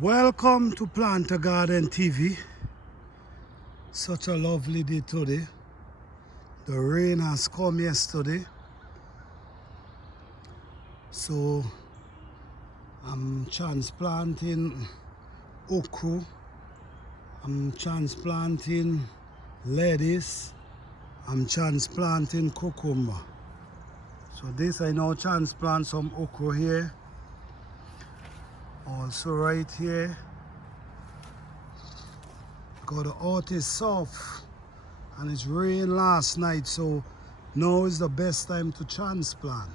Welcome to Planter Garden TV. Such a lovely day today. The rain has come yesterday. So I'm transplanting okra. I'm transplanting lettuce. I'm transplanting cucumber. So this I now transplant some okra here. Also right here. Because the earth is soft and it's rained last night, so now is the best time to transplant.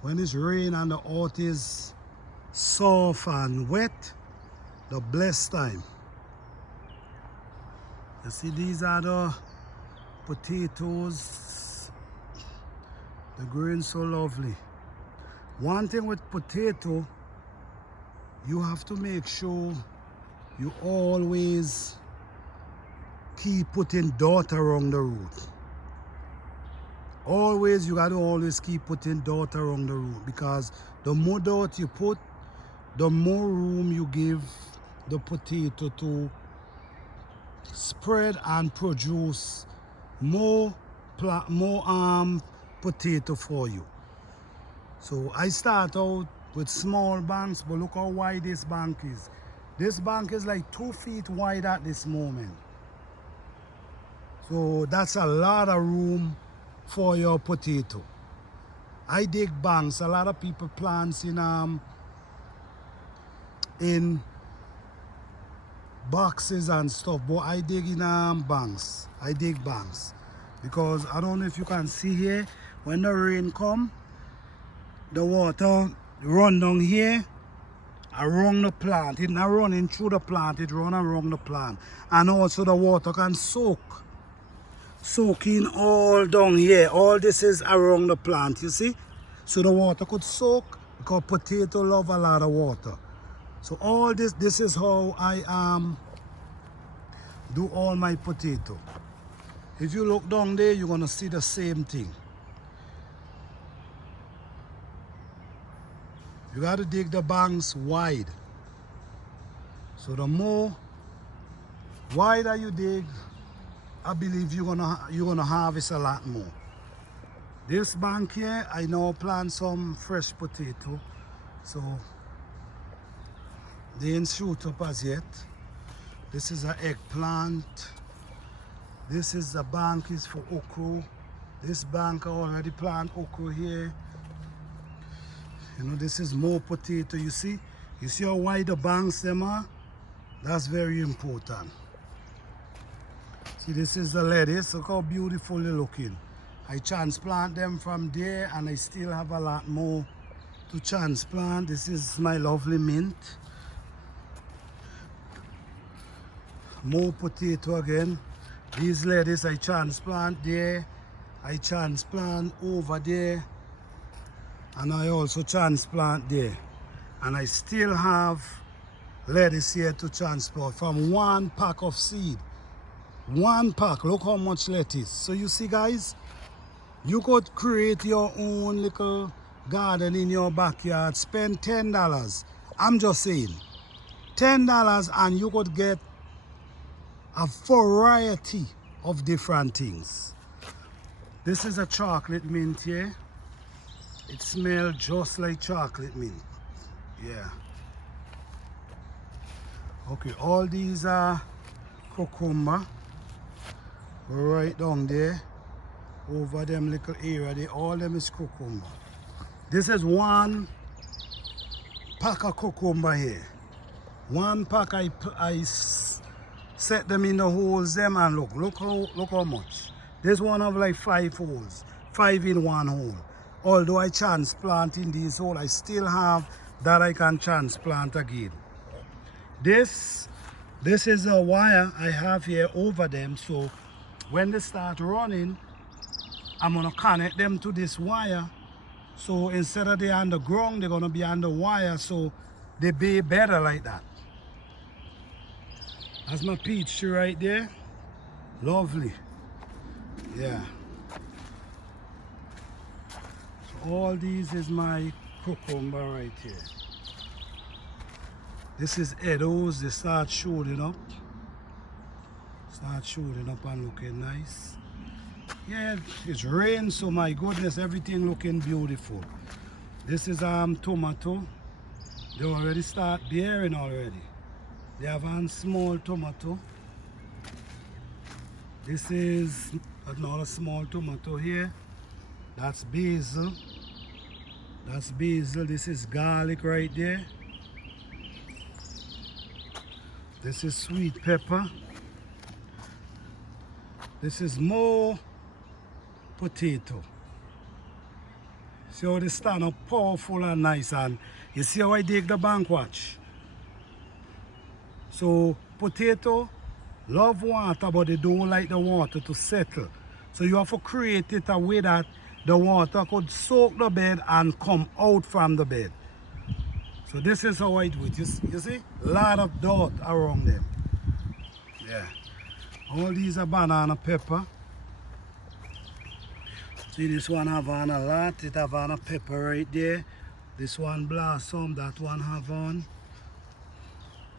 When it's rain and the earth is soft and wet, the blessed time. You see, these are the potatoes. The green so lovely. One thing with potato, you have to make sure you always keep putting dirt around the root. You gotta always keep putting dirt around the root, because the more dirt you put, the more room you give the potato to spread and produce more potato for you. So I start out with small banks, but look how wide this bank is. This bank is like 2 feet wide at this moment. So that's a lot of room for your potato. I dig banks. A lot of people plant in boxes and stuff, but I dig in banks. I dig banks because I don't know if you can see here, when the rain come, the water run down here around the plant. It's not running through the plant, it run around the plant. And also the water can soak in all down here. All this is around the plant, you see? So the water could soak, because potato love a lot of water. So all this is how I do all my potato. If you look down there, you're gonna see the same thing. You gotta dig the banks wide. So the more wider you dig, I believe you're gonna harvest a lot more. This bank here, I now plant some fresh potato, so they ain't shoot up as yet. This is an eggplant. This is the bank is for okra. This bank I already plant okra here. You know, this is more potato. You see how wide the banks them are? That's very important. See, this is the lettuce. Look how beautiful they're looking. I transplant them from there, and I still have a lot more to transplant. This is my lovely mint. More potato again. These lettuce I transplant there. I transplant over there. And I also transplant there. And I still have lettuce here to transplant from one pack of seed. One pack, look how much lettuce. So you see, guys, you could create your own little garden in your backyard. Spend $10. I'm just saying, $10, and you could get a variety of different things. This is a chocolate mint here. It smells just like chocolate mint. Yeah. Okay, all these are cucumber. Right down there. Over them little area there, all them is cucumber. This is one pack of cucumber here. One pack I set them in the holes them, and look how much. This one have like 5 holes, 5 in one hole. Although I transplant in these holes, I still have that I can transplant again. This is a wire I have here over them, so when they start running, I'm gonna connect them to this wire. So instead of they on the ground, they're gonna be on the wire, so they be better like that. That's my peach tree right there. Lovely. Yeah. So all these is my cucumber right here. This is Edo's. They start shooting up. And looking nice. Yeah, it's rain, so my goodness, everything looking beautiful. This is tomato. They already start bearing already. They have one small tomato. This is another small tomato here. That's basil. This is garlic right there. This is sweet pepper. This is more potato. See how they stand up powerful and nice, and you see how I dig the bank watch. So potato love water, but they don't like the water to settle. So you have to create it a way that the water could soak the bed and come out from the bed. So this is how I do it. You see? A lot of dirt around them. Yeah. All these are banana pepper. See, this one have on a lot. It have on a pepper right there. This one blossom, that one have on.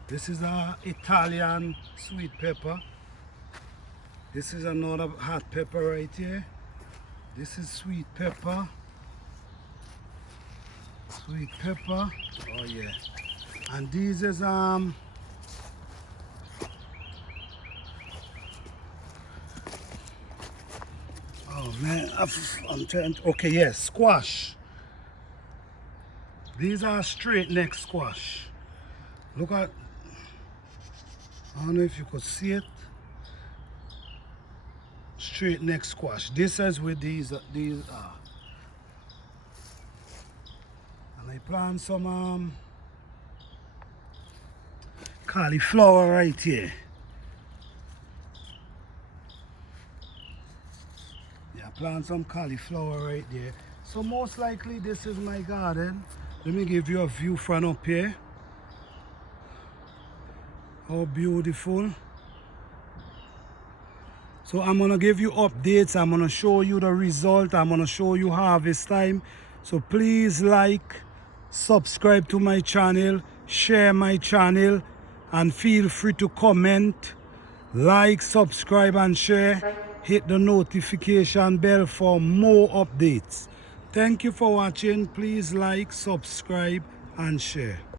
This is a Italian sweet pepper. This is another hot pepper right here. This is sweet pepper. Sweet pepper. Oh yeah. And these is oh man, I'm trying to, okay, yes, squash. These are straight neck squash. Look at, I don't know if you could see it. Straight neck squash. This is with these and I plant some cauliflower right here. Yeah, plant some cauliflower right there. So most likely this is my garden. Let me give you a view from up here. How beautiful. So I'm gonna give you updates. I'm gonna show you the result. I'm gonna show you harvest time. So please like, subscribe to my channel, share my channel, and feel free to comment, like, subscribe, and share. Hit the notification bell for more updates. Thank you for watching. Please like, subscribe, and share.